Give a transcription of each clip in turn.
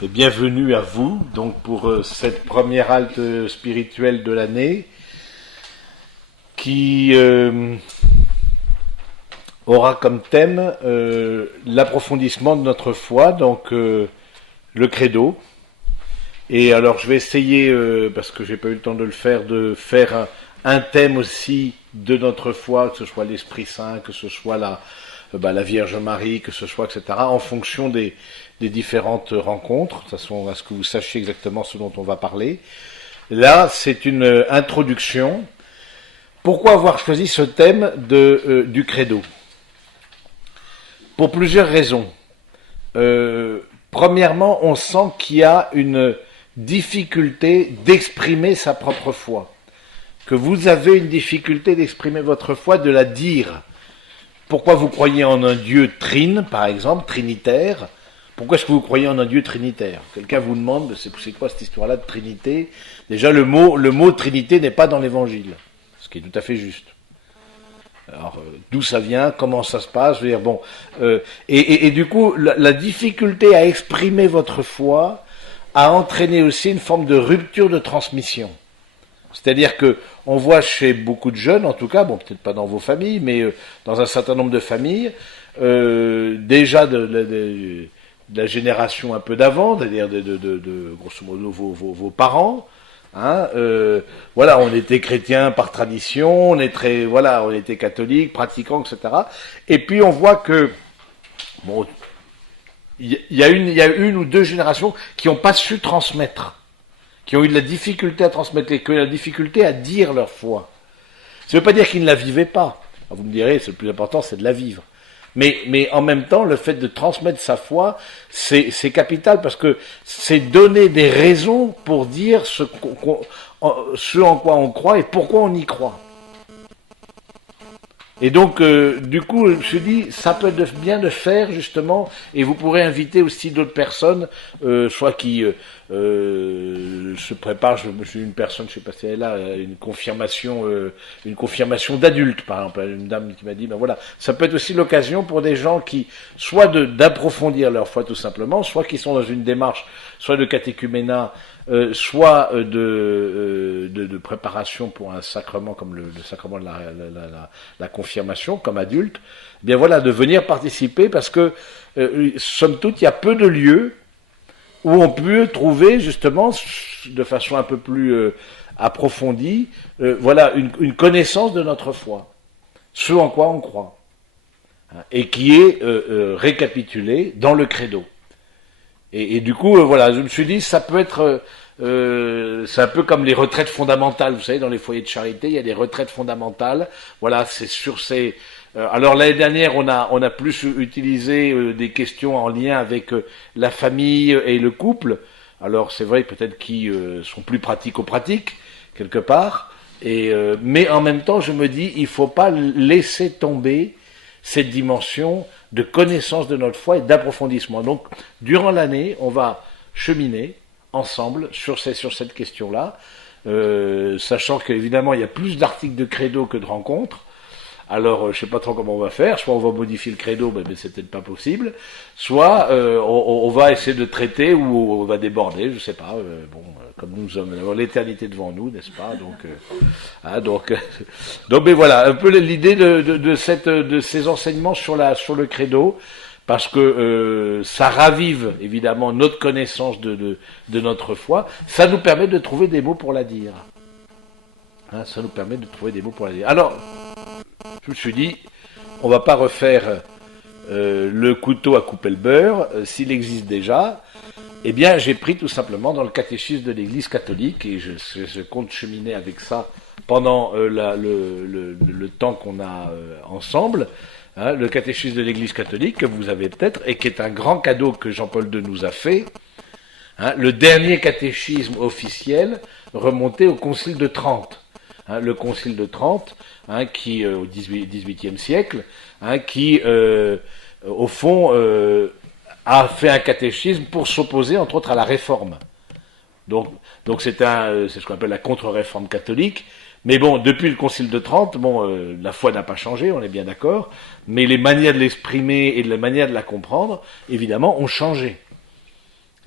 Et bienvenue à vous donc pour cette première halte spirituelle de l'année qui aura comme thème l'approfondissement de notre foi, donc le credo. Et alors je vais essayer, parce que j'ai pas eu le temps de le faire, de faire un thème aussi de notre foi, que ce soit l'Esprit Saint, que ce soit la Vierge Marie, que ce soit, etc., en fonction des différentes rencontres, de façon à ce que vous sachiez exactement ce dont on va parler. Là, c'est une introduction. Pourquoi avoir choisi ce thème du credo? Pour plusieurs raisons. Premièrement, on sent qu'il y a une difficulté d'exprimer sa propre foi. Que vous avez une difficulté d'exprimer votre foi, de la dire. Pourquoi vous croyez en un Dieu trine, par exemple, trinitaire? Pourquoi est-ce que vous croyez en un Dieu trinitaire? Quelqu'un vous demande, c'est quoi cette histoire-là de Trinité? Déjà, le mot Trinité n'est pas dans l'Évangile, ce qui est tout à fait juste. Alors, d'où ça vient? Comment ça se passe? Je veux dire, bon, et du coup, la difficulté à exprimer votre foi a entraîné aussi une forme de rupture de transmission. C'est-à-dire que on voit chez beaucoup de jeunes, en tout cas, bon, peut-être pas dans vos familles, mais dans un certain nombre de familles, déjà de la génération un peu d'avant, c'est-à-dire de grosso modo vos parents. Hein, voilà, on était chrétiens par tradition, on était catholiques, pratiquants, etc. Et puis on voit que bon, il y a une ou deux générations qui n'ont pas su transmettre, qui ont eu de la difficulté à transmettre, et qui ont eu de la difficulté à dire leur foi. Ça ne veut pas dire qu'ils ne la vivaient pas. Alors vous me direz, c'est le plus important, c'est de la vivre. Mais en même temps, le fait de transmettre sa foi, c'est capital, parce que c'est donner des raisons pour dire ce en quoi on croit et pourquoi on y croit. Et donc, du coup, je me suis dit, ça peut être bien de faire, justement, et vous pourrez inviter aussi d'autres personnes, soit qui se préparent, je suis une personne, je sais pas si elle est là, une confirmation d'adulte, par exemple, une dame qui m'a dit, ben voilà, ça peut être aussi l'occasion pour des gens qui, soit d'approfondir leur foi tout simplement, soit qui sont dans une démarche, soit de catéchuménat, soit de préparation pour un sacrement comme le sacrement de la confirmation comme adulte, eh bien voilà, de venir participer, parce que somme toute, il y a peu de lieux où on peut trouver justement de façon un peu plus approfondie, voilà, une connaissance de notre foi, ce en quoi on croit, hein, et qui est récapitulé dans le credo. Et du coup, voilà, je me suis dit, ça peut être, c'est un peu comme les retraites fondamentales. Vous savez, dans les foyers de charité, il y a des retraites fondamentales. Voilà, c'est sur ces. Alors l'année dernière, on a plus utilisé des questions en lien avec la famille et le couple. Alors c'est vrai peut-être qui sont plus pratico-pratiques quelque part. Mais en même temps, je me dis, il faut pas laisser tomber cette dimension de connaissance de notre foi et d'approfondissement. Donc, durant l'année, on va cheminer ensemble sur cette question-là, sachant qu'évidemment, il y a plus d'articles de credo que de rencontres. Alors, je ne sais pas trop comment on va faire. Soit on va modifier le credo, mais c'est peut-être pas possible. Soit on va essayer de traiter, ou on va déborder, je ne sais pas. Bon, comme nous avons l'éternité devant nous, n'est-ce pas? Donc, mais voilà, un peu l'idée de ces enseignements sur le credo, parce que ça ravive évidemment notre connaissance de notre foi. Ça nous permet de trouver des mots pour la dire. Hein, ça nous permet de trouver des mots pour la dire. Alors, je me suis dit, on va pas refaire le couteau à couper le beurre, s'il existe déjà. Eh bien, j'ai pris tout simplement dans le catéchisme de l'Église catholique, et je compte cheminer avec ça pendant le temps qu'on a ensemble, hein, le catéchisme de l'Église catholique, que vous avez peut-être, et qui est un grand cadeau que Jean-Paul II nous a fait, hein, le dernier catéchisme officiel remonté au Concile de Trente. Hein, le Concile de Trente, hein, qui au XVIIIe siècle, hein, qui au fond a fait un catéchisme pour s'opposer entre autres à la réforme. Donc c'est ce qu'on appelle la contre-réforme catholique. Mais bon, depuis le Concile de Trente, la foi n'a pas changé, on est bien d'accord, mais les manières de l'exprimer et la manière de la comprendre, évidemment, ont changé.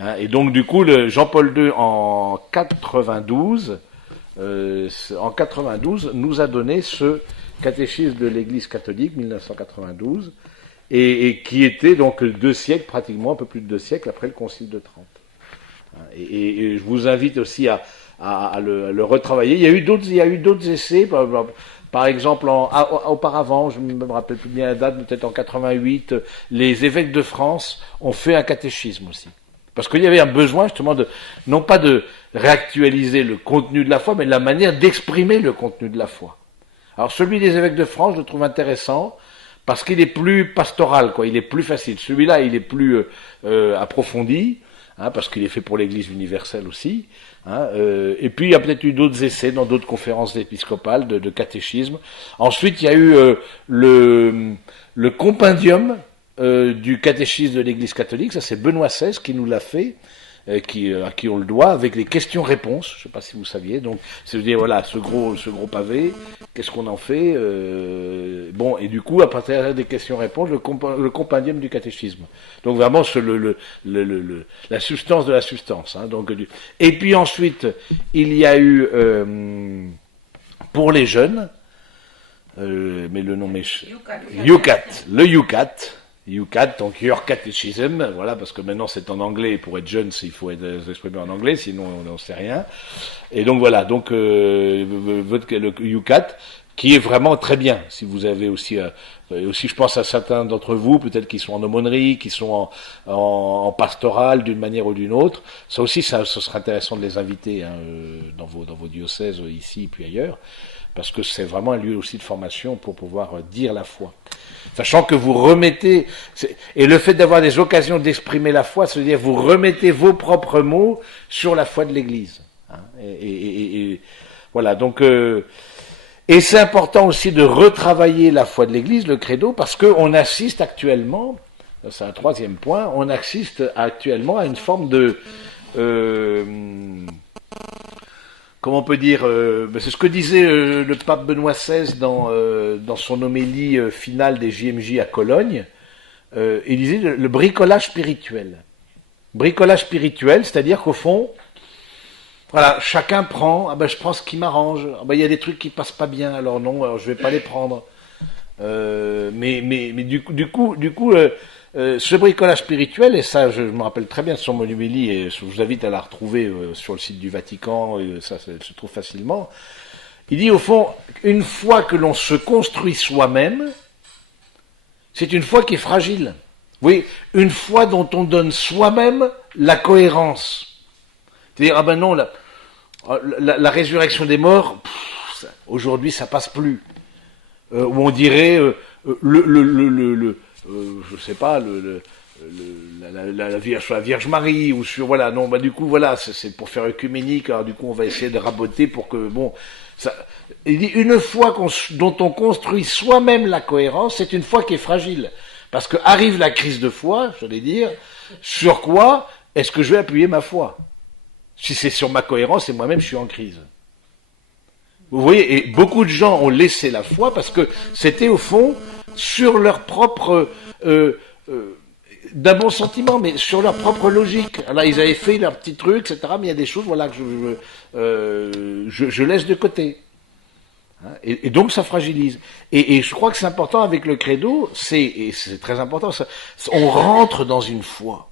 Hein, et donc du coup, Jean-Paul II en 92, nous a donné ce catéchisme de l'Église catholique 1992, et qui était donc 2 siècles, pratiquement un peu plus de 2 siècles après le Concile de Trente. Et je vous invite aussi à le retravailler. Il y a eu d'autres essais, par exemple, auparavant, je ne me rappelle plus bien la date, peut-être en 88, les évêques de France ont fait un catéchisme aussi. Parce qu'il y avait un besoin justement non pas de réactualiser le contenu de la foi, mais de la manière d'exprimer le contenu de la foi. Alors celui des évêques de France, je le trouve intéressant, parce qu'il est plus pastoral, quoi. Il est plus facile. Celui-là, il est plus approfondi, hein, parce qu'il est fait pour l'Église universelle aussi. Hein, et puis il y a peut-être eu d'autres essais dans d'autres conférences épiscopales de catéchisme. Ensuite, il y a eu le compendium du catéchisme de l'Église catholique. Ça, c'est Benoît XVI qui nous l'a fait. À qui on le doit, avec les questions-réponses. Je ne sais pas si vous saviez. Donc, c'est-à-dire, voilà, ce gros pavé, qu'est-ce qu'on en fait bon, et du coup, à partir des questions-réponses, le compendium du catéchisme. Donc, vraiment, la substance de la substance. Hein, donc, et puis ensuite, il y a eu, pour les jeunes, mais le nom m'échappe. Le UCAT, donc Your Catechism, voilà, parce que maintenant c'est en anglais, pour être jeune, il faut s'exprimer en anglais, sinon on n'en sait rien. Et donc voilà, donc le UCAT, qui est vraiment très bien, si vous avez aussi je pense à certains d'entre vous, peut-être qui sont en aumônerie, qui sont en pastoral d'une manière ou d'une autre, ça aussi, ce serait intéressant de les inviter hein, dans vos diocèses, ici et puis ailleurs, parce que c'est vraiment un lieu aussi de formation pour pouvoir dire la foi. Sachant que vous remettez, et le fait d'avoir des occasions d'exprimer la foi, c'est-à-dire vous remettez vos propres mots sur la foi de l'Église. Hein, et voilà, donc, et c'est important aussi de retravailler la foi de l'Église, le credo, parce qu'on assiste actuellement, c'est un troisième point, on assiste actuellement à une forme de... comment on peut dire, c'est ce que disait le pape Benoît XVI dans son homélie finale des JMJ à Cologne. Il disait le bricolage spirituel. Bricolage spirituel, c'est-à-dire qu'au fond, voilà, chacun prend, je prends ce qui m'arrange. Il y a des trucs qui passent pas bien, alors non, alors je vais pas les prendre. Mais du coup, ce bricolage spirituel, et ça je me rappelle très bien de son homélie, et je vous invite à la retrouver sur le site du Vatican, et ça se trouve facilement, il dit au fond, une foi que l'on se construit soi-même, c'est une foi qui est fragile. Oui, une foi dont on donne soi-même la cohérence. C'est-à-dire, non, la résurrection des morts, aujourd'hui ça passe plus. Ou on dirait je sais pas, la Vierge Marie, ou sur, voilà, non, du coup, voilà, c'est pour faire œcuménique, alors du coup, on va essayer de raboter pour que, bon, ça, il dit, une foi dont on construit soi-même la cohérence, c'est une foi qui est fragile. Parce que arrive la crise de foi, j'allais dire, sur quoi est-ce que je vais appuyer ma foi? Si c'est sur ma cohérence, et moi-même, je suis en crise. Vous voyez, et beaucoup de gens ont laissé la foi parce que c'était au fond sur leur propre d'un bon sentiment, mais sur leur propre logique. Alors ils avaient fait leur petit truc, etc. Mais il y a des choses, voilà, que je laisse de côté. Hein, et donc ça fragilise. Et je crois que c'est important avec le credo, et c'est très important, on rentre dans une foi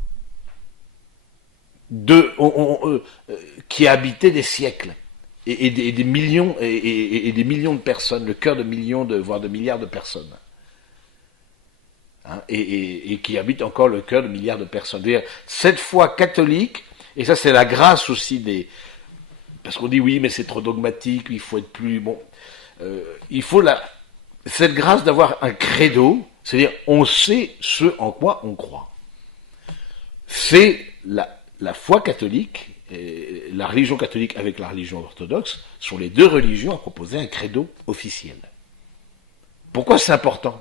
qui a habité des siècles. Et des millions et des millions de personnes, le cœur de millions, voire de milliards de personnes, hein, et qui habite encore le cœur de milliards de personnes. C'est-à-dire, cette foi catholique, et ça c'est la grâce aussi parce qu'on dit oui mais c'est trop dogmatique, il faut être plus bon, il faut cette grâce d'avoir un credo, c'est-à-dire on sait ce en quoi on croit. C'est la foi catholique. Et la religion catholique avec la religion orthodoxe sont les deux religions à proposer un credo officiel. Pourquoi c'est important?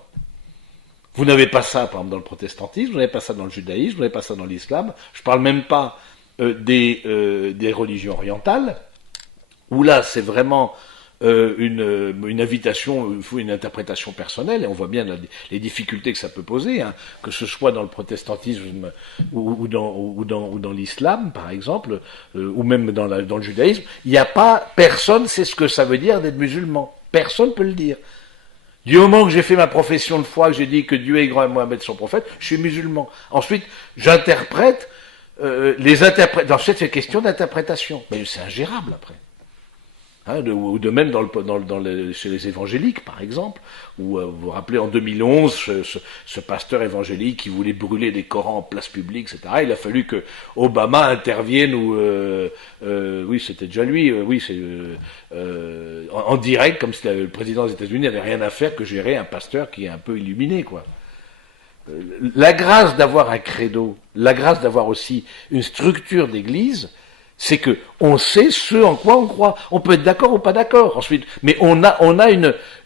Vous n'avez pas ça, par exemple, dans le protestantisme, vous n'avez pas ça dans le judaïsme, vous n'avez pas ça dans l'islam. Je ne parle même pas des religions orientales, où là, c'est vraiment une invitation, il faut une interprétation personnelle, et on voit bien les difficultés que ça peut poser, hein, que ce soit dans le protestantisme ou dans l'islam, par exemple, ou même dans le judaïsme. Il n'y a pas, personne sait ce que ça veut dire d'être musulman. Personne peut le dire. Du moment que j'ai fait ma profession de foi, que j'ai dit que Dieu est grand et Mohammed son prophète, je suis musulman. Ensuite, j'interprète les interprètes. Dans cette question d'interprétation, mais c'est ingérable après. Hein, ou de même chez les évangéliques, par exemple, où vous vous rappelez en 2011, ce pasteur évangélique qui voulait brûler des Corans en place publique, etc. Il a fallu que Obama intervienne, oui, c'était déjà lui, oui, c'est en direct, comme si le président des États-Unis n'avait rien à faire que gérer un pasteur qui est un peu illuminé, quoi. La grâce d'avoir un credo, la grâce d'avoir aussi une structure d'église, c'est que on sait ce en quoi on croit. On peut être d'accord ou pas d'accord ensuite, mais on a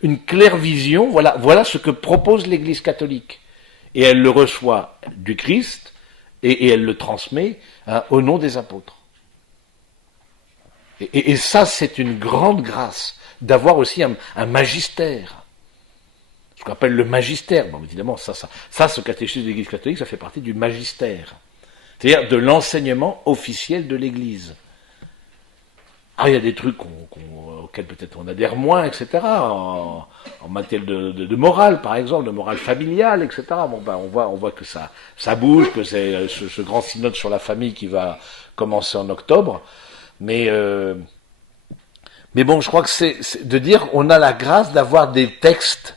une claire vision. Voilà ce que propose l'Église catholique, et elle le reçoit du Christ et elle le transmet, hein, au nom des apôtres. Et ça, c'est une grande grâce d'avoir aussi un magistère, ce qu'on appelle le magistère. Bon, évidemment, ça, ce catéchisme de l'Église catholique, ça fait partie du magistère. C'est-à-dire de l'enseignement officiel de l'Église. Ah, il y a des trucs auxquels peut-être on adhère moins, etc. En matière de morale, par exemple, de morale familiale, etc. Bon, ben, on voit que ça bouge, que c'est ce grand synode sur la famille qui va commencer en octobre. Mais bon, je crois que c'est de dire on a la grâce d'avoir des textes.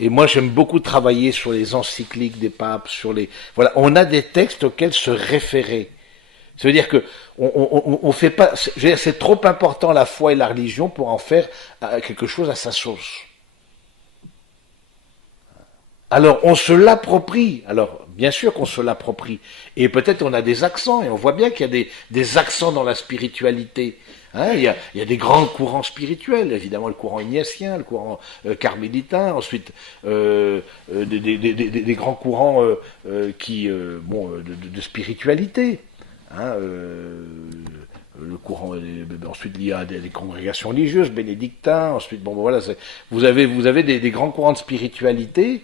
Et moi, j'aime beaucoup travailler sur les encycliques des papes, voilà, on a des textes auxquels se référer. Ça veut dire que on fait pas, c'est trop important la foi et la religion pour en faire quelque chose à sa sauce. Alors, on se l'approprie. Alors, bien sûr qu'on se l'approprie. Et peut-être on a des accents, et on voit bien qu'il y a des accents dans la spiritualité. Hein, il y a des grands courants spirituels, évidemment le courant ignatien, le courant carmélitain, ensuite des grands courants de spiritualité. Hein, le courant, ensuite il y a des congrégations religieuses, bénédictins, ensuite bon voilà, vous avez des grands courants de spiritualité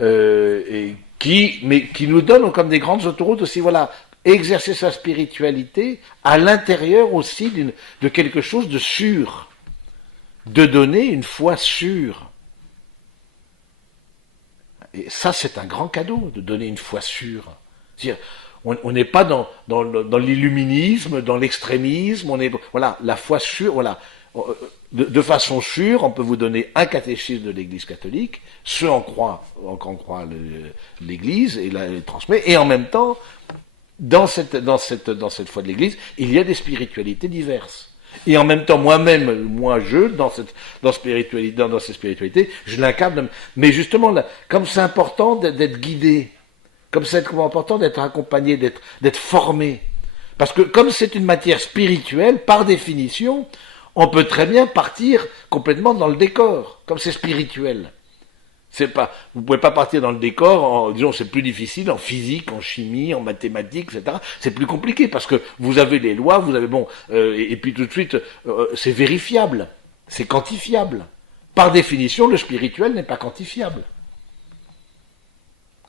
et qui nous donnent comme des grandes autoroutes aussi, voilà. Exercer sa spiritualité à l'intérieur aussi de quelque chose de sûr, de donner une foi sûre. Et ça, c'est un grand cadeau, de donner une foi sûre. C'est-à-dire, on n'est pas dans l'illuminisme, dans l'extrémisme, voilà, la foi sûre, voilà. De façon sûre, on peut vous donner un catéchisme de l'Église catholique, ce en croit l'Église et la transmet, et en même temps, dans cette foi de l'Église, il y a des spiritualités diverses. Et en même temps, dans ces spiritualités, je l'incarne. Mais justement, là, comme c'est important d'être guidé, comme c'est important d'être accompagné, d'être formé, parce que comme c'est une matière spirituelle, par définition, on peut très bien partir complètement dans le décor, comme c'est spirituel. Vous pouvez pas partir dans le décor disons, c'est plus difficile en physique, en chimie, en mathématiques, etc. C'est plus compliqué parce que vous avez les lois, et puis tout de suite, c'est vérifiable, c'est quantifiable. Par définition, le spirituel n'est pas quantifiable,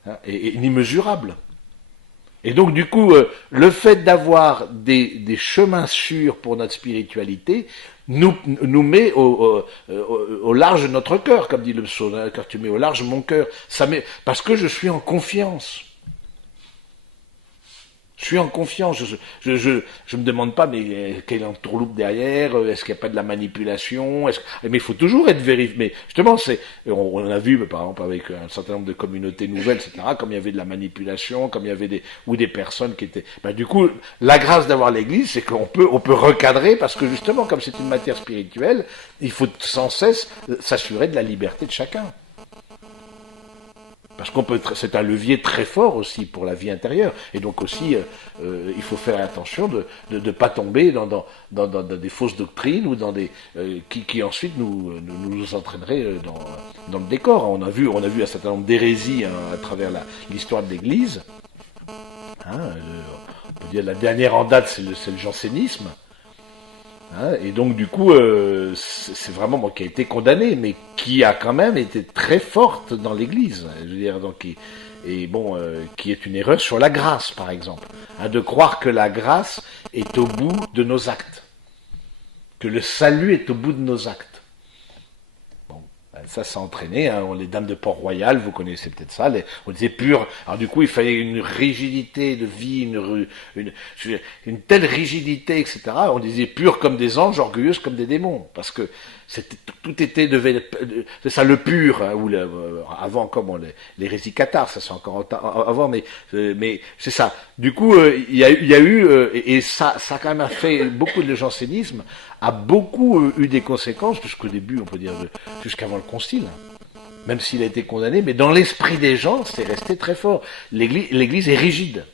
hein, et ni mesurable. Et donc, du coup, le fait d'avoir des chemins sûrs pour notre spiritualité nous met au large de notre cœur, comme dit le psaume, hein, car tu mets au large mon cœur. Parce que je suis en confiance. Je suis en confiance. Je me demande pas, mais quelle entourloupe derrière, est-ce qu'il n'y a pas de la manipulation, mais il faut toujours être vérifié. Mais justement, on a vu, par exemple, avec un certain nombre de communautés nouvelles, etc., comme il y avait de la manipulation, comme il y avait des personnes qui étaient, du coup, la grâce d'avoir l'Église, c'est qu'on peut recadrer, parce que justement, comme c'est une matière spirituelle, il faut sans cesse s'assurer de la liberté de chacun. Parce c'est un levier très fort aussi pour la vie intérieure. Et donc aussi, il faut faire attention de ne pas tomber dans des fausses doctrines ou dans qui ensuite nous entraîneraient dans le décor. On a vu un certain nombre d'hérésies, hein, à travers l'histoire de l'Église. Hein, on peut dire la dernière en date, c'est le jansénisme. Hein, et donc du coup, c'est vraiment moi qui a été condamné, mais qui a quand même été très forte dans l'Église. Je veux dire, donc, et bon, qui est une erreur sur la grâce, par exemple, hein, de croire que la grâce est au bout de nos actes, que le salut est au bout de nos actes. Ça s'est entraîné, hein. Les dames de Port-Royal, vous connaissez peut-être ça, on disait pur. Alors du coup, il fallait une rigidité de vie, une telle rigidité, etc. On disait pur comme des anges, orgueilleuse comme des démons, parce que tout était c'est ça le pur, hein, ou avant encore bon, l'hérésie cathare, ça c'est encore avant, mais c'est ça. Du coup, il y a eu et ça a quand même fait beaucoup de jansénisme a beaucoup eu des conséquences, jusqu'au début, on peut dire, jusqu'avant le concile, même s'il a été condamné, mais dans l'esprit des gens, c'est resté très fort. L'Église est rigide.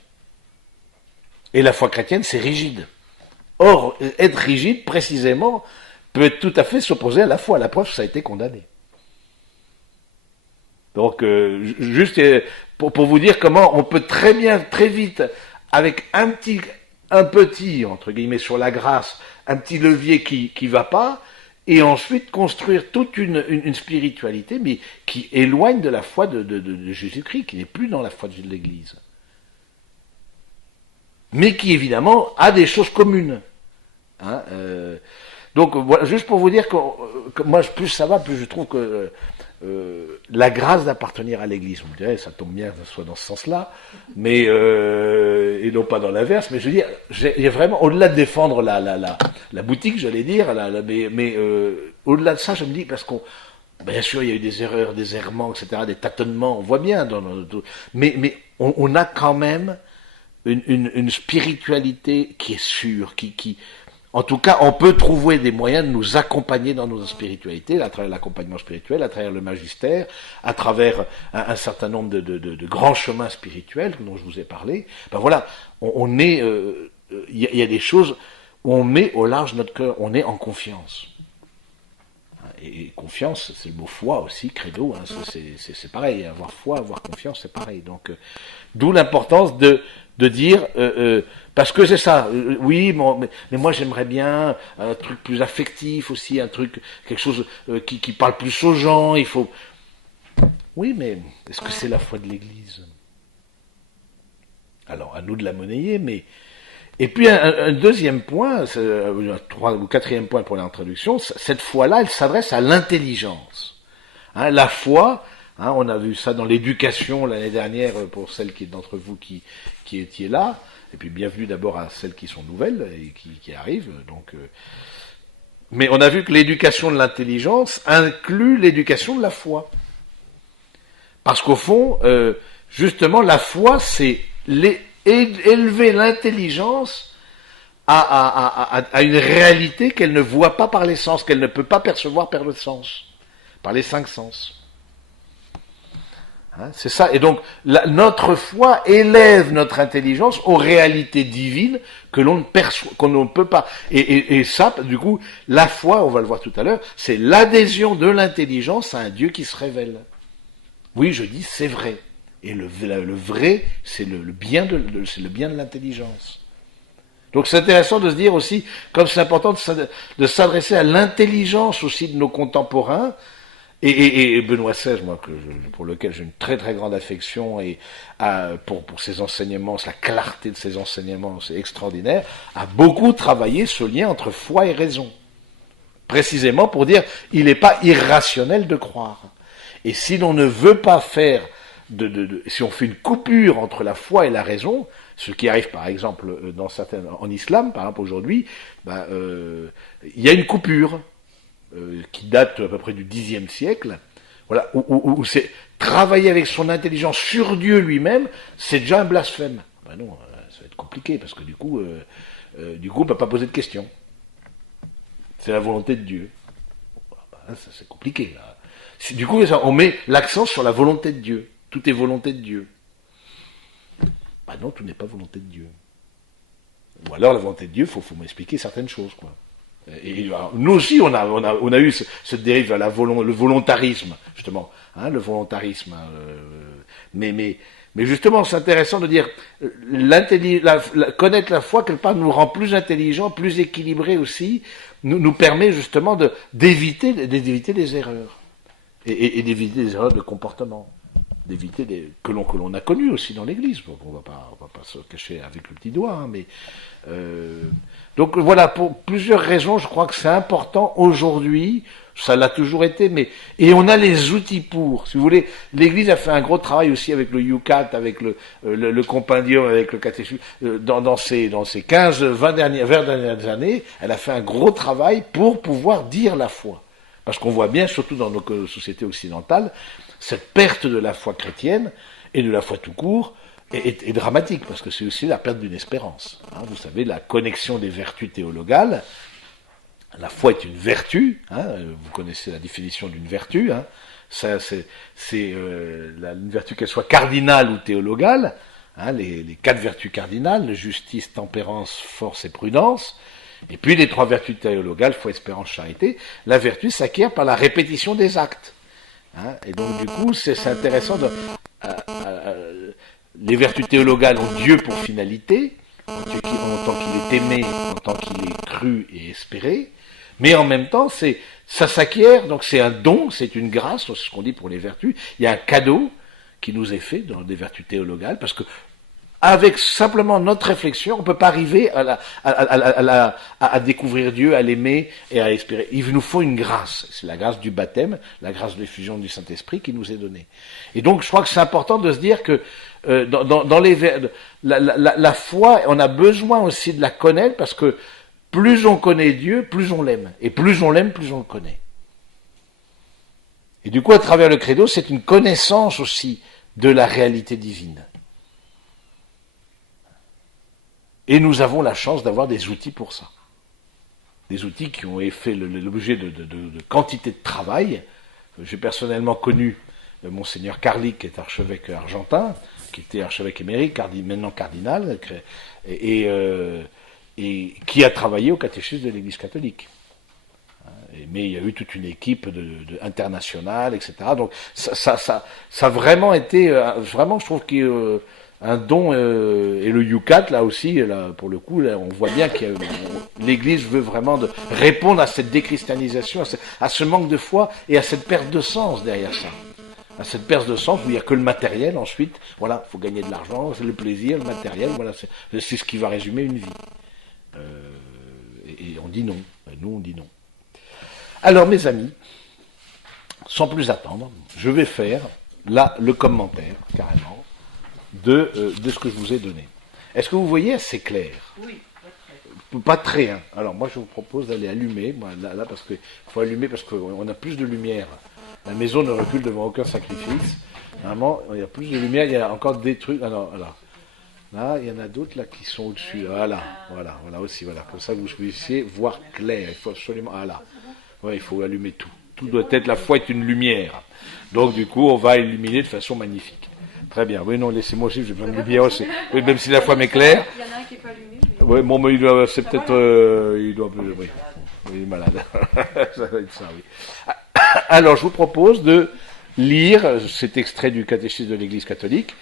Et la foi chrétienne, c'est rigide. Or, être rigide, précisément, peut être tout à fait s'opposer à la foi. La preuve, ça a été condamné. Donc, juste pour vous dire comment on peut très bien, très vite, avec un petit, entre guillemets, sur la grâce, un petit levier qui va pas, et ensuite construire toute une spiritualité, mais qui éloigne de la foi de Jésus-Christ, qui n'est plus dans la foi de l'Église. Mais qui, évidemment, a des choses communes. Hein, donc, voilà, juste pour vous dire que moi, plus ça va, plus je trouve que la grâce d'appartenir à l'Église, vous me direz, ça tombe bien que ce soit dans ce sens-là, mais et non pas dans l'inverse, mais je veux dire, il y a vraiment, au-delà de défendre la boutique, j'allais dire, mais au-delà de ça, je me dis, parce qu'on, bien sûr, il y a eu des erreurs, des errements, etc., des tâtonnements, on voit bien, mais on a quand même une spiritualité qui est sûre, en tout cas, on peut trouver des moyens de nous accompagner dans nos spiritualités, à travers l'accompagnement spirituel, à travers le magistère, à travers un certain nombre de grands chemins spirituels dont je vous ai parlé. Ben voilà, on est, il y a des choses où on met au large notre cœur, on est en confiance. Et confiance, c'est le mot foi aussi, credo, hein, c'est pareil, avoir foi, avoir confiance, c'est pareil. Donc, d'où l'importance de dire, parce que c'est ça, oui, mais moi j'aimerais bien un truc plus affectif aussi, un truc, quelque chose qui parle plus aux gens, il faut... Oui, mais est-ce que c'est la foi de l'Église? Alors, à nous de la monnayer, mais... Et puis un deuxième point, ou quatrième point pour l'introduction, cette foi-là, elle s'adresse à l'intelligence. Hein, la foi, hein, on a vu ça dans l'éducation l'année dernière pour celles d'entre vous qui étiez là, et puis bienvenue d'abord à celles qui sont nouvelles et qui arrivent. Donc, mais on a vu que l'éducation de l'intelligence inclut l'éducation de la foi. Parce qu'au fond, justement, la foi, c'est élever l'intelligence à une réalité qu'elle ne voit pas par les sens, qu'elle ne peut pas percevoir par le sens, par les 5 sens. Hein, c'est ça. Et donc, notre foi élève notre intelligence aux réalités divines que l'on ne perçoit, qu'on ne peut pas. Et ça, du coup, la foi, on va le voir tout à l'heure, c'est l'adhésion de l'intelligence à un Dieu qui se révèle. Oui, je dis, c'est vrai. Et le vrai, c'est le bien c'est le bien de l'intelligence. Donc c'est intéressant de se dire aussi, comme c'est important de s'adresser à l'intelligence aussi de nos contemporains, et Benoît XVI, moi, pour lequel j'ai une très très grande affection, et pour ses enseignements, la clarté de ses enseignements, c'est extraordinaire, a beaucoup travaillé ce lien entre foi et raison. Précisément pour dire, il n'est pas irrationnel de croire. Et si l'on ne veut pas faire si on fait une coupure entre la foi et la raison, ce qui arrive par exemple en islam, par exemple aujourd'hui, il y a une coupure qui date à peu près du Xe siècle, voilà, où c'est travailler avec son intelligence sur Dieu lui-même, c'est déjà un blasphème. Ben non, ça va être compliqué parce que du coup, on peut pas poser de questions. C'est la volonté de Dieu. Ben, ça, c'est compliqué. Là. Du coup, on met l'accent sur la volonté de Dieu. Tout est volonté de Dieu. Ben non, tout n'est pas volonté de Dieu. Ou alors la volonté de Dieu, faut m'expliquer certaines choses, quoi. Et alors, nous aussi, on a eu cette dérive vers le volontarisme, justement, hein, le volontarisme. Mais Mais justement, c'est intéressant de dire, connaître la foi, quelque part, nous rend plus intelligents, plus équilibrés aussi, nous permet justement d'éviter les erreurs. Et d'éviter des erreurs de comportement. D'éviter que l'on a connues aussi dans l'Église. On va pas se cacher avec le petit doigt, hein, mais donc voilà, pour plusieurs raisons, je crois que c'est important aujourd'hui. Ça l'a toujours été, et on a les outils pour. Si vous voulez, l'Église a fait un gros travail aussi avec le UCAT, avec le compendium, avec le catéchisme. Dans ces 15, 20 dernières années, elle a fait un gros travail pour pouvoir dire la foi. Parce qu'on voit bien, surtout dans nos sociétés occidentales, cette perte de la foi chrétienne et de la foi tout court est dramatique, parce que c'est aussi la perte d'une espérance. Hein, vous savez, la connexion des vertus théologales. La foi est une vertu, hein, vous connaissez la définition d'une vertu, hein, c'est une vertu qu'elle soit cardinale ou théologale, hein, les 4 vertus cardinales, justice, tempérance, force et prudence, et puis les 3 vertus théologales, foi, espérance, charité. La vertu s'acquiert par la répétition des actes. Hein, et donc du coup, c'est intéressant les vertus théologales ont Dieu pour finalité, en tant qu'il est aimé, en tant qu'il est cru et espéré. Mais en même temps, ça s'acquiert, donc c'est un don, c'est une grâce, c'est ce qu'on dit pour les vertus. Il y a un cadeau qui nous est fait dans des vertus théologales, parce que avec simplement notre réflexion, on ne peut pas arriver à découvrir Dieu, à l'aimer et à espérer. Il nous faut une grâce. C'est la grâce du baptême, la grâce de l'effusion du Saint-Esprit qui nous est donnée. Et donc, je crois que c'est important de se dire que dans la foi, on a besoin aussi de la connaître, parce que plus on connaît Dieu, plus on l'aime. Et plus on l'aime, plus on le connaît. Et du coup, à travers le credo, c'est une connaissance aussi de la réalité divine. Et nous avons la chance d'avoir des outils pour ça. Des outils qui ont fait l'objet de quantité de travail. J'ai personnellement connu Monseigneur Carli, qui est archevêque argentin, qui était archevêque émérite, maintenant cardinal, et qui a travaillé au catéchisme de l'Église catholique. Mais il y a eu toute une équipe internationale, etc. Donc ça a vraiment été, vraiment, je trouve que un don, et le UCAT, là aussi, là, pour le coup, là, on voit bien que l'Église veut vraiment répondre à cette déchristianisation, à ce manque de foi et à cette perte de sens derrière ça. À cette perte de sens où il n'y a que le matériel ensuite. Voilà, il faut gagner de l'argent, c'est le plaisir, le matériel, voilà, c'est ce qui va résumer une vie. Et on dit non. Nous, on dit non. Alors, mes amis, sans plus attendre, je vais faire, là, le commentaire, carrément, de ce que je vous ai donné. Est-ce que vous voyez assez clair? Oui, pas très. Hein. Alors, moi, je vous propose d'aller allumer, là parce qu'il faut allumer, parce qu'on a plus de lumière. La maison ne recule devant aucun sacrifice. Normalement, il y a plus de lumière, il y a encore des trucs. Alors, voilà. Là, il y en a d'autres là qui sont au-dessus. Voilà aussi, voilà. Comme ça, vous puissiez voir clair. Il faut absolument. Voilà. Ouais, il faut allumer tout. Tout doit être, la foi est une lumière. Donc, du coup, on va illuminer de façon magnifique. Très bien. Oui, non, laissez-moi aussi, j'ai besoin de lumière aussi. Oui, même si la foi m'éclaire. Il y en a un qui n'est pas allumé. Oui, bon, mais c'est peut-être. Il doit. Oui, il est malade. Ça va être ça, oui. Alors, je vous propose de lire cet extrait du catéchisme de l'Église catholique.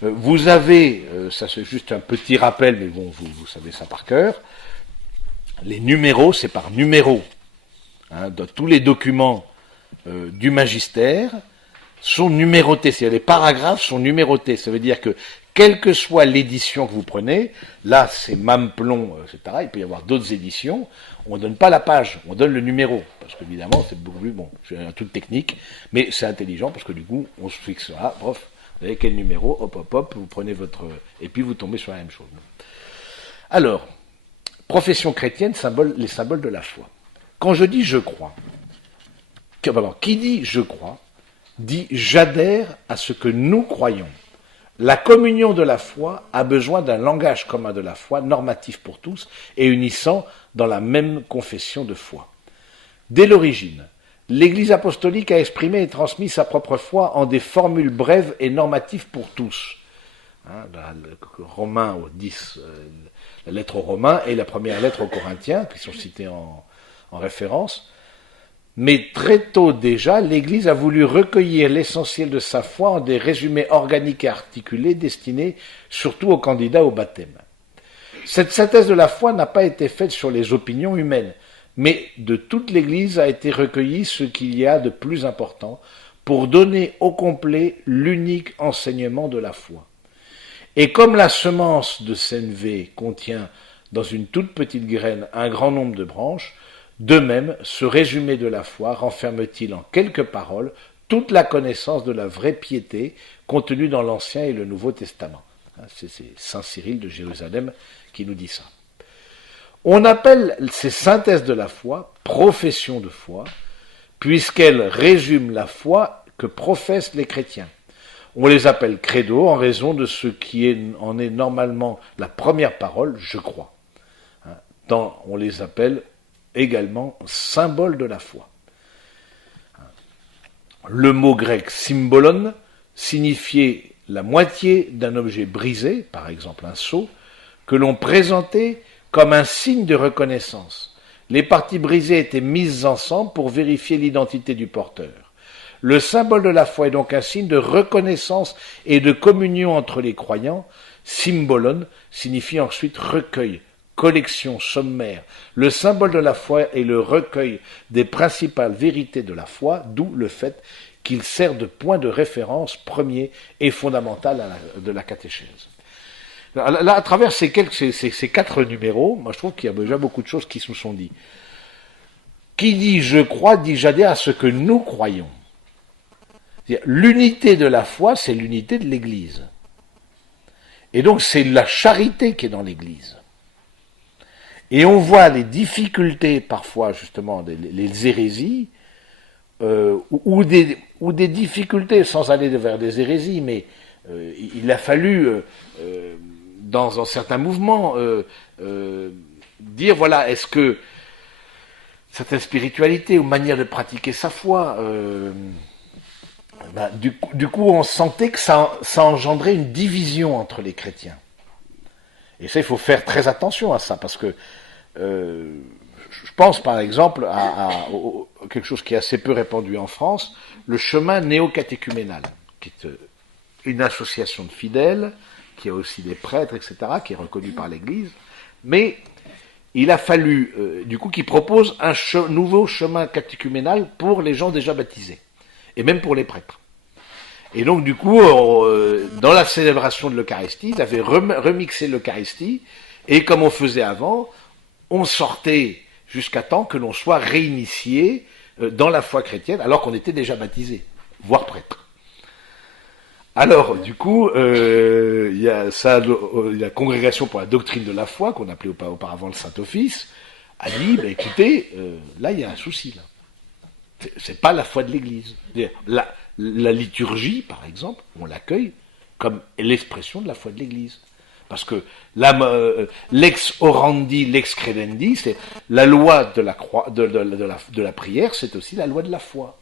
Vous avez, ça c'est juste un petit rappel, mais bon, vous savez ça par cœur. Les numéros, c'est par numéro. Hein, dans tous les documents du magistère sont numérotés, c'est-à-dire les paragraphes sont numérotés. Ça veut dire que quelle que soit l'édition que vous prenez, là c'est Mamplon, etc. Il peut y avoir d'autres éditions. On ne donne pas la page, on donne le numéro, parce qu'évidemment c'est beaucoup plus bon. C'est un truc technique, mais c'est intelligent parce que du coup on se fixe là, prof. Vous avez quel numéro, hop, vous prenez votre... Et puis vous tombez sur la même chose. Alors, profession chrétienne, les symboles de la foi. Quand je dis je crois, qui dit je crois, dit j'adhère à ce que nous croyons. La communion de la foi a besoin d'un langage commun de la foi, normatif pour tous, et unissant dans la même confession de foi. Dès l'origine, l'Église apostolique a exprimé et transmis sa propre foi en des formules brèves et normatives pour tous. Hein, Romains au 10, la lettre aux Romains et la première lettre aux Corinthiens, qui sont citées en référence. Mais très tôt déjà, l'Église a voulu recueillir l'essentiel de sa foi en des résumés organiques et articulés destinés surtout aux candidats au baptême. Cette synthèse de la foi n'a pas été faite sur les opinions humaines, mais de toute l'Église a été recueilli ce qu'il y a de plus important pour donner au complet l'unique enseignement de la foi. Et comme la semence de CNV contient dans une toute petite graine un grand nombre de branches, de même, ce résumé de la foi renferme-t-il en quelques paroles toute la connaissance de la vraie piété contenue dans l'Ancien et le Nouveau Testament. C'est Saint Cyril de Jérusalem qui nous dit ça. On appelle ces synthèses de la foi profession de foi, puisqu'elles résument la foi que professent les chrétiens. On les appelle credo en raison de ce qui en est normalement la première parole, je crois. On les appelle également symbole de la foi. Le mot grec symbolon signifiait la moitié d'un objet brisé, par exemple un seau, que l'on présentait comme un signe de reconnaissance. Les parties brisées étaient mises ensemble pour vérifier l'identité du porteur. Le symbole de la foi est donc un signe de reconnaissance et de communion entre les croyants. Symbolon signifie ensuite recueil, collection sommaire. Le symbole de la foi est le recueil des principales vérités de la foi, d'où le fait qu'il sert de point de référence premier et fondamental de la catéchèse. Là, à travers ces 4 numéros, moi je trouve qu'il y a déjà beaucoup de choses qui se sont dites. Qui dit je crois dit j'adhère à ce que nous croyons. L'unité de la foi, c'est l'unité de l'Église. Et donc c'est la charité qui est dans l'Église. Et on voit les difficultés, parfois, justement, les hérésies, ou des difficultés, sans aller vers des hérésies, mais il a fallu, dans certains mouvements, dire, voilà, est-ce que certaines spiritualités ou manières de pratiquer sa foi, du coup, on sentait que ça engendrait une division entre les chrétiens. Et ça, il faut faire très attention à ça, parce que je pense par exemple à quelque chose qui est assez peu répandu en France, le chemin néo-catéchuménal, qui est une association de fidèles, qui a aussi des prêtres, etc., qui est reconnue par l'Église, mais il a fallu, du coup, qu'il propose un nouveau chemin catéchuménal pour les gens déjà baptisés, et même pour les prêtres. Et donc, du coup, dans la célébration de l'Eucharistie, ils avaient remixé l'Eucharistie, et comme on faisait avant, on sortait jusqu'à temps que l'on soit réinitié dans la foi chrétienne, alors qu'on était déjà baptisé, voire prêtre. Alors, du coup, il y a la Congrégation pour la doctrine de la foi, qu'on appelait auparavant le Saint-Office, a dit, écoutez, là, il y a un souci, là. C'est pas la foi de l'Église. La liturgie, par exemple, on l'accueille comme l'expression de la foi de l'Église. Parce que l'ex orandi, l'ex credendi, c'est la loi de la prière, c'est aussi la loi de la foi.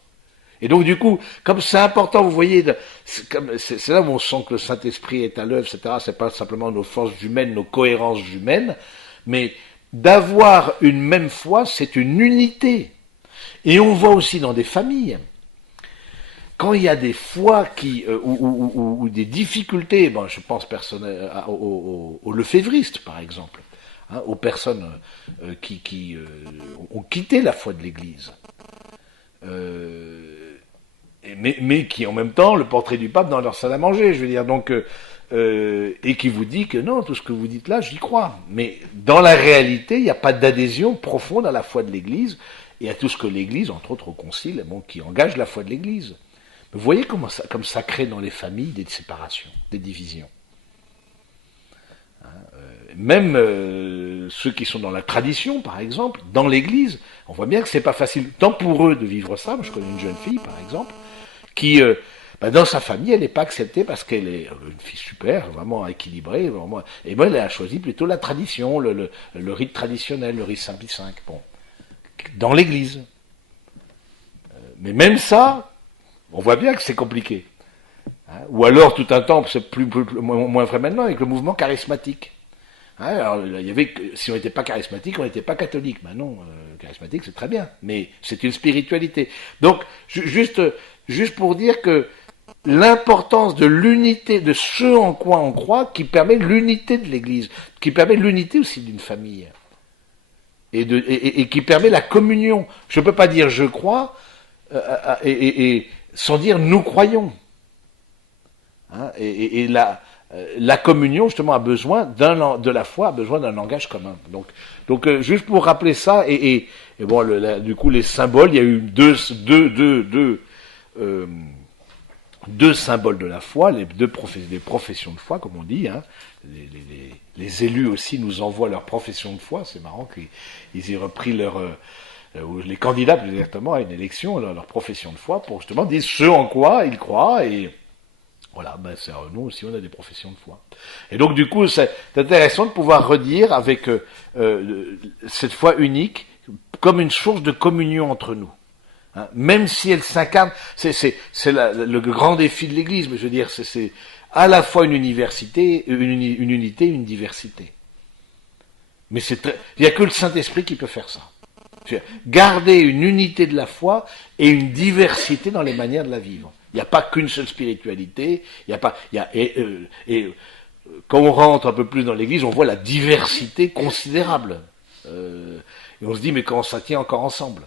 Et donc du coup, comme c'est important, vous voyez, c'est là où on sent que le Saint-Esprit est à l'œuvre, etc. C'est pas simplement nos forces humaines, nos cohérences humaines, mais d'avoir une même foi, c'est une unité. Et on voit aussi dans des familles, quand il y a des foi ou des difficultés, je pense aux lefévristes par exemple, aux personnes qui ont quitté la foi de l'Église, mais qui en même temps le portrait du pape dans leur salle à manger, je veux dire, donc et qui vous dit que non, tout ce que vous dites là, j'y crois, mais dans la réalité, il n'y a pas d'adhésion profonde à la foi de l'Église et à tout ce que l'Église, entre autres au Concile, qui engage la foi de l'Église. Vous voyez comme ça crée dans les familles des séparations, des divisions. Même ceux qui sont dans la tradition, par exemple, dans l'Église, on voit bien que c'est pas facile, tant pour eux de vivre ça. Moi, je connais une jeune fille, par exemple, qui, dans sa famille, elle n'est pas acceptée parce qu'elle est une fille super, vraiment équilibrée, vraiment, et moi, elle a choisi plutôt la tradition, le rite traditionnel, le rite Saint-Pie V, bon, dans l'Église. Mais même ça, on voit bien que c'est compliqué. Ou alors, tout un temps, c'est moins vrai maintenant, avec le mouvement charismatique. Alors, il y avait, si on n'était pas charismatique, on n'était pas catholique. Ben non, charismatique, c'est très bien, mais c'est une spiritualité. Donc, juste pour dire que l'importance de l'unité, de ce en quoi on croit, qui permet l'unité de l'Église, qui permet l'unité aussi d'une famille, et qui permet la communion. Je ne peux pas dire je crois, sans dire nous croyons. Hein, la communion, justement, a besoin de la foi, a besoin d'un langage commun. Donc juste pour rappeler ça, et bon, du coup, les symboles, il y a eu deux symboles de la foi, les professions de foi, comme on dit. Hein. Les élus aussi nous envoient leur profession de foi. C'est marrant qu'ils aient repris les candidats, plus exactement, à une élection, leur profession de foi, pour justement dire ce en quoi ils croient, et voilà, nous aussi on a des professions de foi. Et donc du coup, c'est intéressant de pouvoir redire avec cette foi unique comme une source de communion entre nous. Hein, même si elle s'incarne, c'est le grand défi de l'Église, mais je veux dire, c'est à la fois une unité, une diversité. Mais il n'y a que le Saint-Esprit qui peut faire ça. Garder une unité de la foi et une diversité dans les manières de la vivre. Il n'y a pas qu'une seule spiritualité. Quand on rentre un peu plus dans l'Église, on voit la diversité considérable. Et on se dit, mais comment ça tient encore ensemble?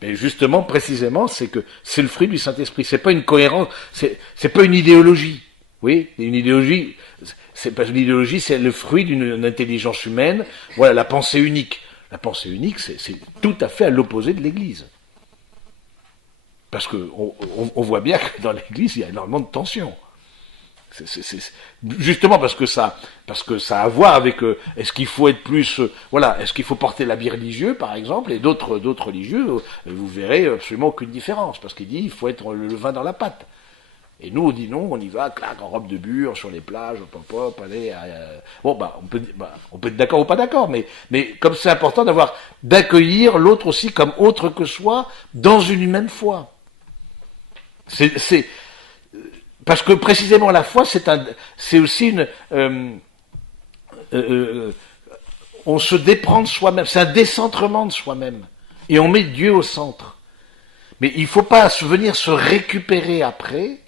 Mais justement, précisément, c'est que c'est le fruit du Saint-Esprit. C'est pas une cohérence, c'est pas une idéologie. Oui, une idéologie, c'est pas une idéologie, c'est le fruit d'une intelligence humaine. Voilà, la pensée unique. La pensée unique, c'est tout à fait à l'opposé de l'Église. Parce que on voit bien que dans l'Église, il y a énormément de tensions. Justement parce que ça a à voir avec est-ce qu'il faut être plus est-ce qu'il faut porter l'habit religieux par exemple, et d'autres religieux vous verrez absolument aucune différence, parce qu'il dit il faut être le vin dans la pâte. Et nous, on dit non, on y va, clac, en robe de bure, sur les plages, hop, allez. On peut être d'accord ou pas d'accord, mais comme c'est important d'accueillir l'autre aussi comme autre que soi, dans une même foi. Parce que précisément la foi, c'est aussi on se déprend de soi-même, c'est un décentrement de soi-même. Et on met Dieu au centre. Mais il ne faut pas venir se récupérer après,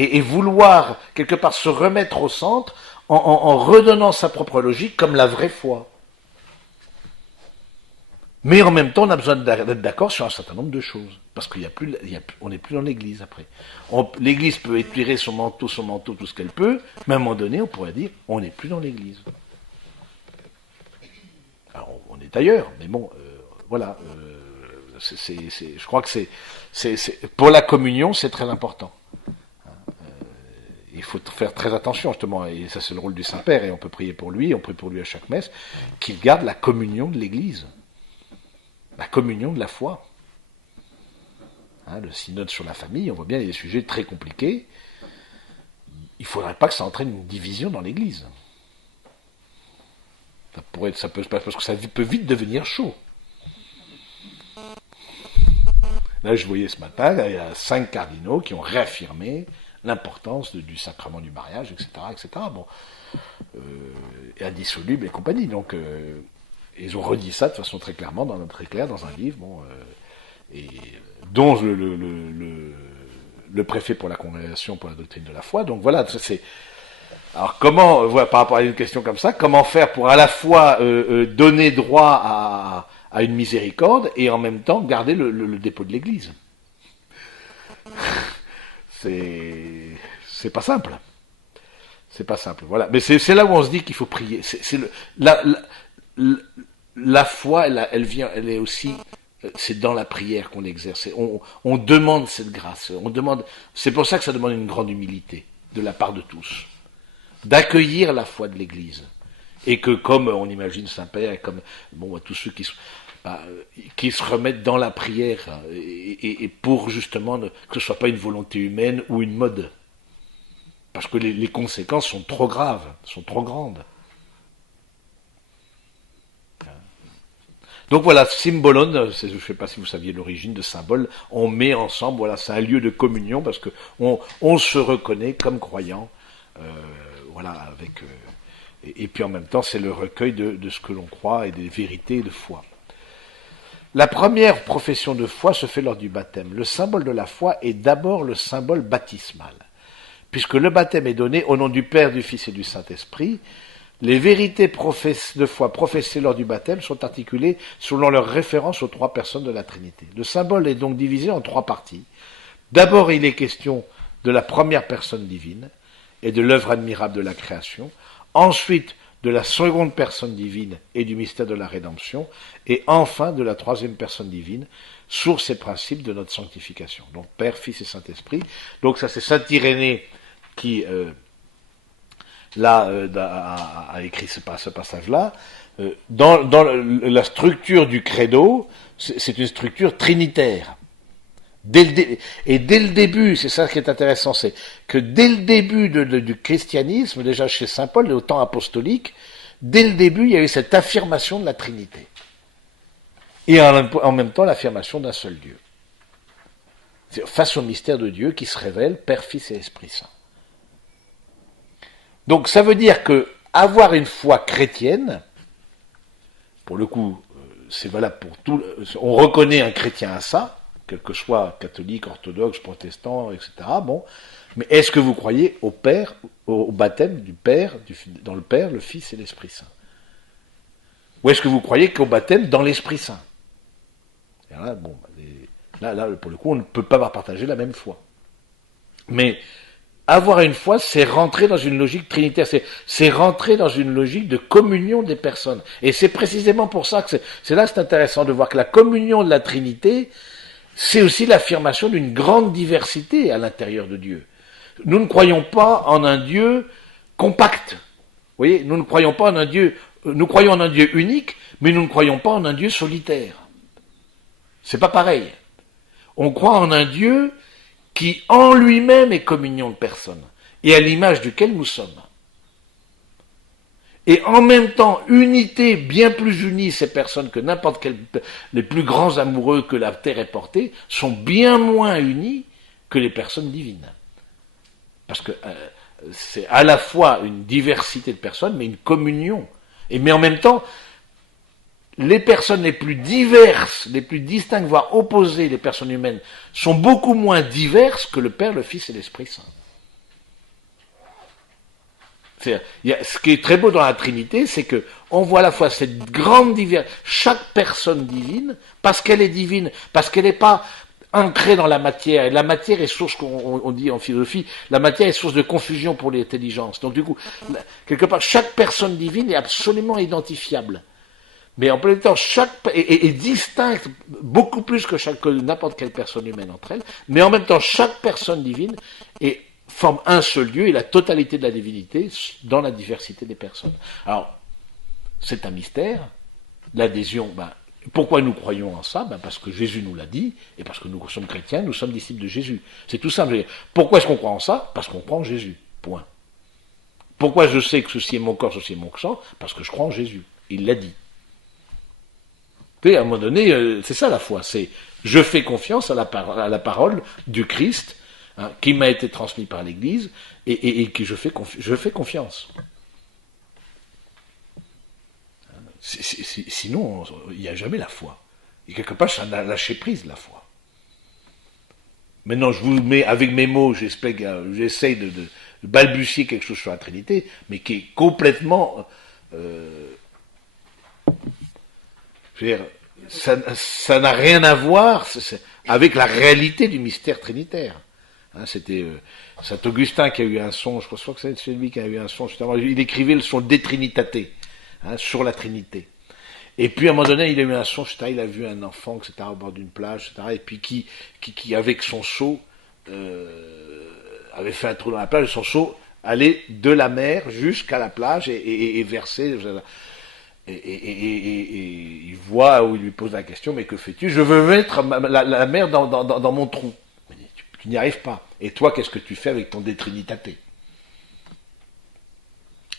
et vouloir, quelque part, se remettre au centre en redonnant sa propre logique comme la vraie foi. Mais en même temps, on a besoin d'être d'accord sur un certain nombre de choses. Parce on n'est plus dans l'Église après. L'Église peut étirer son manteau, tout ce qu'elle peut, mais à un moment donné, on pourrait dire, on n'est plus dans l'Église. Alors, on est ailleurs, mais bon, voilà. Je crois que pour la communion, c'est très important. Il faut faire très attention, justement, et ça c'est le rôle du Saint-Père, et on peut prier pour lui à chaque messe, qu'il garde la communion de l'Église, la communion de la foi. Hein, le synode sur la famille, on voit bien, il y a des sujets très compliqués. Il ne faudrait pas que ça entraîne une division dans l'Église. Ça peut se passer, parce que ça peut vite devenir chaud. Là, je voyais ce matin, il y a 5 cardinaux qui ont réaffirmé l'importance du sacrement du mariage, etc., etc. Bon, indissoluble et compagnie. Donc, ils ont redit ça de façon très clairement, dans un livre, et dont le préfet pour la congrégation pour la doctrine de la foi. Donc voilà, alors comment, par rapport à une question comme ça, comment faire pour à la fois donner droit à une miséricorde et en même temps garder le dépôt de l'Église? C'est pas simple. C'est pas simple. Voilà. Mais c'est là où on se dit qu'il faut prier. La foi, elle vient, elle est aussi, c'est dans la prière qu'on l'exerce. On demande cette grâce. C'est pour ça que ça demande une grande humilité de la part de tous, d'accueillir la foi de l'Église, et que comme on imagine Saint-Père et comme tous ceux qui se remettent dans la prière, et pour justement que ce soit pas une volonté humaine ou une mode, parce que les conséquences sont trop graves, sont trop grandes. Donc voilà, Symbolon, je ne sais pas si vous saviez l'origine de symbole, on met ensemble, voilà, c'est un lieu de communion, parce que on se reconnaît comme croyant, voilà, Et puis en même temps, c'est le recueil de ce que l'on croit et des vérités de foi. La première profession de foi se fait lors du baptême. Le symbole de la foi est d'abord le symbole baptismal. Puisque le baptême est donné au nom du Père, du Fils et du Saint-Esprit, les vérités de foi professées lors du baptême sont articulées selon leur référence aux trois personnes de la Trinité. Le symbole est donc divisé en trois parties. D'abord, il est question de la première personne divine et de l'œuvre admirable de la création. Ensuite, de la seconde personne divine et du mystère de la rédemption. Et enfin, de la troisième personne divine, source et principe de notre sanctification. Donc, Père, Fils et Saint-Esprit. Donc, ça, c'est Saint Irénée qui... a écrit ce passage-là. Dans la structure du credo, c'est une structure trinitaire. Et dès le début, c'est ça qui est intéressant, c'est que dès le début du christianisme, déjà chez saint Paul et au temps apostolique, dès le début, il y avait cette affirmation de la Trinité. Et en même temps, l'affirmation d'un seul Dieu. Face au mystère de Dieu qui se révèle, Père, Fils et Esprit Saint. Donc ça veut dire que avoir une foi chrétienne, pour le coup, c'est valable pour tout, on reconnaît un chrétien à ça, quel que soit catholique, orthodoxe, protestant, etc. Bon, mais est-ce que vous croyez au Père, au baptême du Père, dans le Père, le Fils et l'Esprit Saint? Ou est-ce que vous croyez qu'au baptême dans l'Esprit Saint? Et là, bon, là, pour le coup, on ne peut pas partager la même foi. Mais avoir une foi, c'est rentrer dans une logique trinitaire, c'est rentrer dans une logique de communion des personnes. Et c'est précisément pour ça que c'est intéressant de voir que la communion de la Trinité, c'est aussi l'affirmation d'une grande diversité à l'intérieur de Dieu. Nous ne croyons pas en un Dieu compact. Vous voyez, nous ne croyons pas en un Dieu, nous croyons en un Dieu unique, mais nous ne croyons pas en un Dieu solitaire. C'est pas pareil. On croit en un Dieu qui en lui-même est communion de personnes, et à l'image duquel nous sommes. Et en même temps, unité, bien plus unie, ces personnes que n'importe quel, les plus grands amoureux que la terre ait portés, sont bien moins unies que les personnes divines. Parce que c'est à la fois une diversité de personnes, mais une communion. Mais en même temps, les personnes les plus diverses, les plus distinctes, voire opposées, les personnes humaines, sont beaucoup moins diverses que le Père, le Fils et l'Esprit Saint. Ce qui est très beau dans la Trinité, c'est que on voit à la fois cette grande diversité, chaque personne divine, parce qu'elle est divine, parce qu'elle n'est pas ancrée dans la matière, et la matière est source, on dit en philosophie, la matière est source de confusion pour l'intelligence. Donc du coup, quelque part, chaque personne divine est absolument identifiable. Mais en même temps, chaque est distincte beaucoup plus que n'importe quelle personne humaine entre elles, mais en même temps, chaque personne divine forme un seul Dieu et la totalité de la divinité dans la diversité des personnes. Alors, c'est un mystère, l'adhésion, pourquoi nous croyons en ça? Parce que Jésus nous l'a dit, et parce que nous sommes chrétiens, nous sommes disciples de Jésus. C'est tout simple. Pourquoi est-ce qu'on croit en ça? Parce qu'on croit en Jésus. Point. Pourquoi je sais que ceci est mon corps, ceci est mon sang? Parce que je crois en Jésus. Il l'a dit. Et à un moment donné, c'est ça la foi, c'est je fais confiance à la parole du Christ, qui m'a été transmis par l'Église, et que je fais confiance. Sinon, il n'y a jamais la foi. Et quelque part, ça a lâché prise, la foi. Maintenant, je vous mets, avec mes mots, j'essaye de balbutier quelque chose sur la Trinité, mais qui est complètement... je veux dire, ça n'a rien à voir avec la réalité du mystère trinitaire. C'était Saint Augustin qui a eu un son, je crois que c'est lui qui a eu un son, justement, il écrivait le son De Trinitate, sur la Trinité. Et puis à un moment donné, il a eu un son, il a vu un enfant, etc., au bord d'une plage, etc., et puis qui avec son seau, avait fait un trou dans la plage, et son seau allait de la mer jusqu'à la plage et versait... Et il voit où il lui pose la question, mais que fais-tu? Je veux mettre la mer dans mon trou. Mais tu n'y arrives pas. Et toi, qu'est-ce que tu fais avec ton De Trinitate?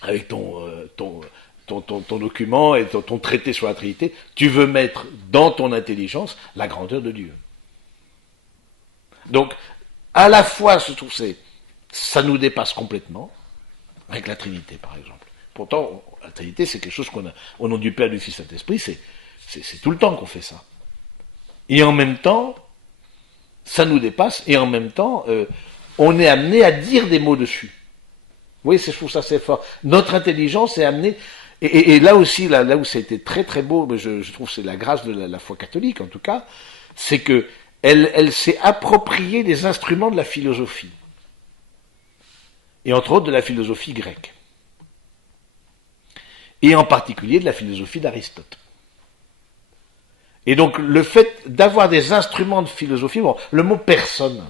Avec ton document et ton traité sur la Trinité, tu veux mettre dans ton intelligence la grandeur de Dieu. Donc, à la fois, ça nous dépasse complètement, avec la Trinité, par exemple. Pourtant, la Trinité, c'est quelque chose qu'on a, au nom du Père, du Fils et du Saint-Esprit, c'est tout le temps qu'on fait ça. Et en même temps, ça nous dépasse, et en même temps, on est amené à dire des mots dessus. Vous voyez, je trouve ça assez fort. Notre intelligence est amenée, et là aussi, là où ça a été très très beau, mais je trouve que c'est la grâce de la foi catholique en tout cas, c'est que elle s'est appropriée des instruments de la philosophie, et entre autres de la philosophie grecque, et en particulier de la philosophie d'Aristote. Et donc le fait d'avoir des instruments de philosophie, bon, le mot personne,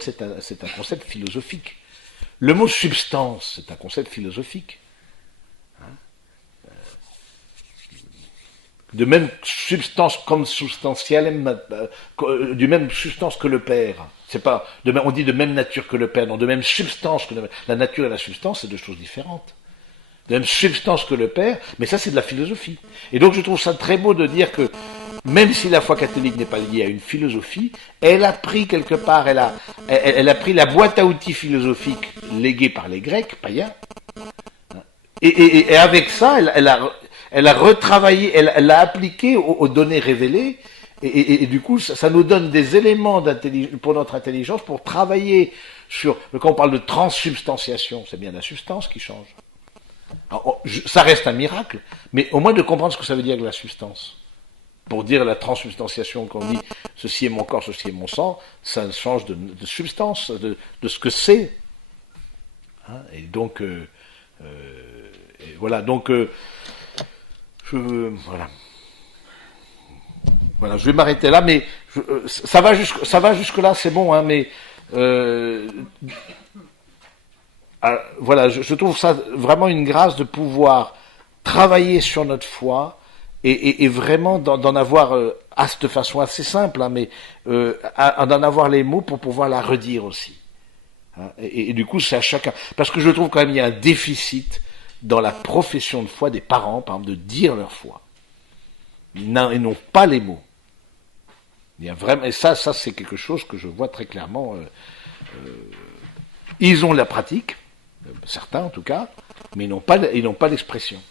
c'est un concept philosophique. Le mot substance, c'est un concept philosophique. De même substance comme substantielle, du même substance que le Père. C'est pas, on dit de même nature que le Père, non, de même substance que le Père. La nature et la substance, c'est deux choses différentes. De même substance que le Père, mais ça c'est de la philosophie. Et donc je trouve ça très beau de dire que, même si la foi catholique n'est pas liée à une philosophie, elle a pris quelque part, elle a pris la boîte à outils philosophique léguée par les Grecs, païens, et avec ça, elle a retravaillé, elle l'a appliqué aux données révélées, et du coup, ça nous donne des éléments pour notre intelligence, pour travailler sur, quand on parle de transsubstantiation, c'est bien la substance qui change. Alors, ça reste un miracle, mais au moins de comprendre ce que ça veut dire que la substance. Pour dire la transsubstantiation, quand on dit ceci est mon corps, ceci est mon sang, ça change de substance, de ce que c'est. Hein, et donc, et voilà, donc, voilà. Voilà, je vais m'arrêter là, mais ça va jusque là, c'est bon, hein, mais voilà, je trouve ça vraiment une grâce de pouvoir travailler sur notre foi et vraiment d'en avoir de façon assez simple, hein, mais d'en avoir les mots pour pouvoir la redire aussi. Hein, et du coup, c'est à chacun. Parce que je trouve quand même qu'il y a un déficit dans la profession de foi des parents, par exemple, de dire leur foi. Ils n'ont pas les mots. Il y a vraiment, et ça c'est quelque chose que je vois très clairement. Ils ont la pratique, certains en tout cas, mais ils n'ont pas l'expression.